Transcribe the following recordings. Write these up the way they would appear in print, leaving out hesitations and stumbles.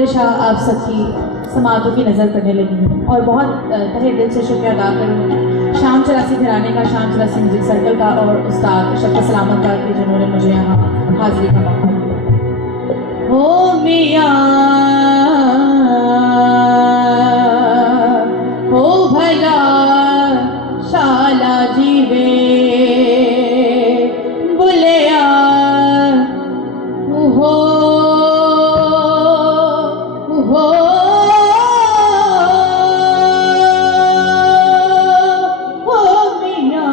बुल्ले शाह आप सबकी समातों की नज़र पड़ने लगी और बहुत तहे दिल से शुक्रिया अदा करूँ शाम चौरासी घराने का, शाम चौरासी म्यूज़िक सर्कल का और उस्ताद शफ़क़त सलामत का कि जिन्होंने मुझे यहाँ हाज़िरी का मौका दिया। हो मियाँ हो भला शाला जीवे बुलिया हो मियाँ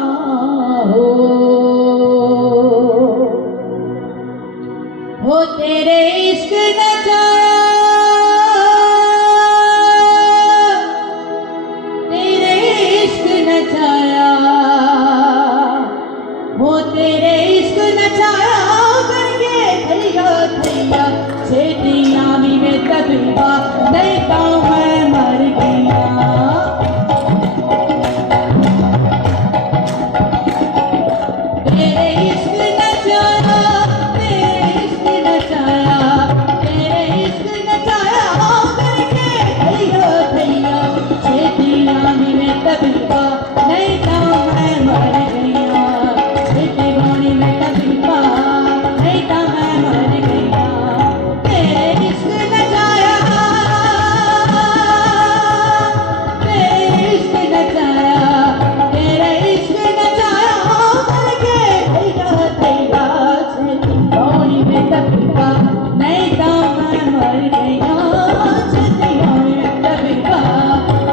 हो तेरे इश्क नचाया, तेरे इश्क नचाया, हो तेरे इश्क नचाया करके थैया थैया छेतिया भी में तबीबा नहीं तो मैं मर गया। तेरे इश्क नचाया, तेरे इश्क नचाया, तेरे इश्क नचाया करके थैया थैया छेतिया भी में तबीबा नहीं तो मैं मर गया। छेती बाणी में तबीबा नहीं तो मैं मर गया। तेरे इश्क नचाया, तेरे इश्क नचाया, तेरे इश्क नचाया करके थैया थैया छेती बाणी में तबीबा नहीं तो मैं मर गया। छेती बाणी में तबीबा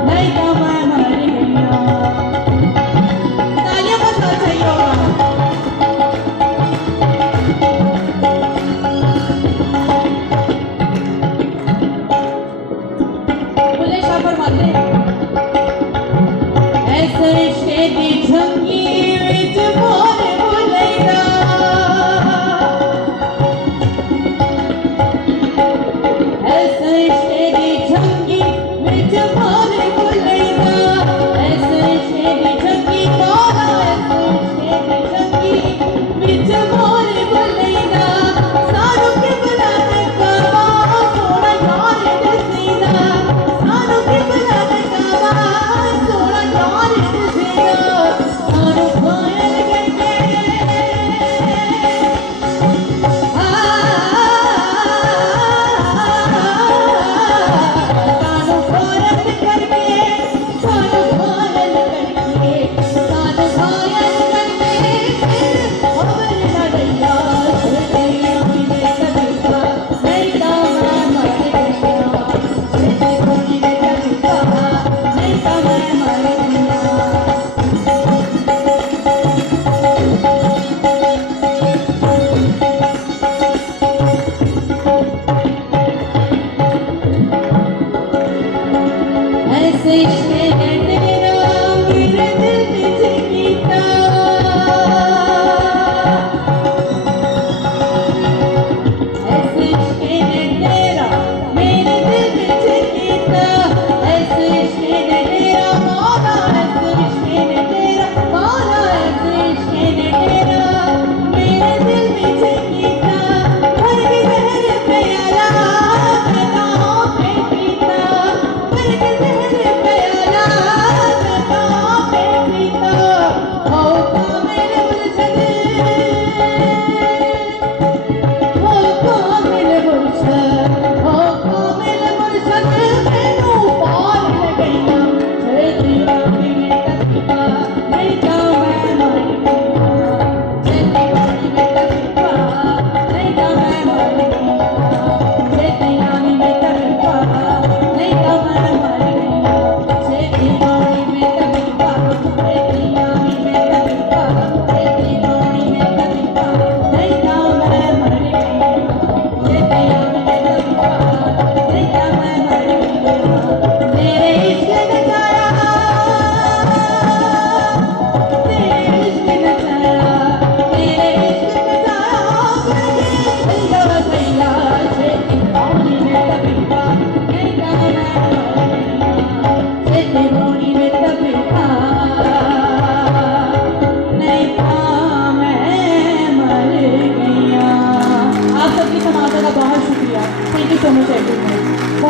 नहीं तो मैं मर गया। तालियां बजाना चाहिए होगा। बुल्ले शाह फरमाते हैं, ऐसे शेदी झंगी विच मोर बुलैदा, ऐसे शेदी झंगी विच मोर बुलैदा, ऐसे शेदी झंगी मोरा, ऐसे शेदी झंगी विच मोर बुलैदा। सारू के बुलाने कावा सोना यार दसीदा, सारू के बुलाने कावा सोना यार दसीदा। सारू पायल करके सारू भारत करके, सारू पायल करके, सारू पायल करके अमर लड़ैया छेतिया में तबीबा नहीं तो मैं मर गया। छेती बाणी में तबीबा नहीं तो मैं मर गया। ऐसे इश्क ने तेरा मेरे दिल में जीता, ऐसे इश्क ने तेरा मेरे दिल में जीता, ऐसे इश्क ने तेरा मौला, ऐसे इश्क ने तेरा मौला, ऐसे इश्क ने तेरा मेरे दिल में जीता। भर के जहर प्याला मैं नाहों पे पीता, भर के जहर प्याला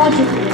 बहुत शुक्रिया।